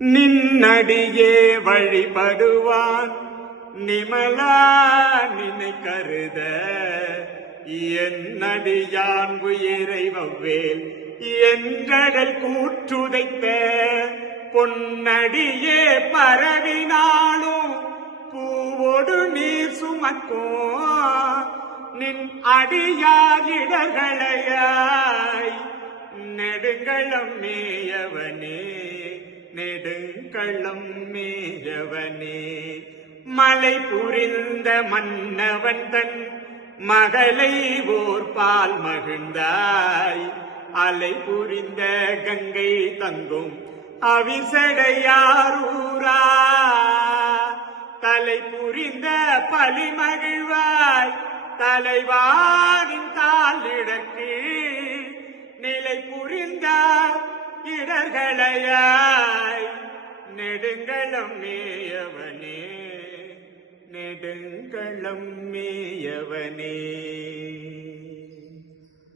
நின்னடியே வழிபடுவான் நிமலா நினை கருத என்னடியான் உயிரை வவ்வேல் எங்கடல் கூற்றுதைத்த பொன்னடியே பரவினாலும் பூவோடு நீர் சுமக்கும் நின் அடியாகிடர்களையாய் நெடுங்களம் மேயவனே நெடுங்களம் மேயவனே மலை புரிந்த மன்னவன் தன் மகளை ஓர் பால் மகிழ்ந்தாய் அலை புரிந்த கங்கை தங்கும் அவிசடையாரூரா தலை புரிந்த பலி மகிழ்வாய் தலைவானின் தாளிடக்கு நிலை புரிந்த இடர்களையாய் நெடுங்களம் மேயவனே நெடுங்களம் மேயவனே.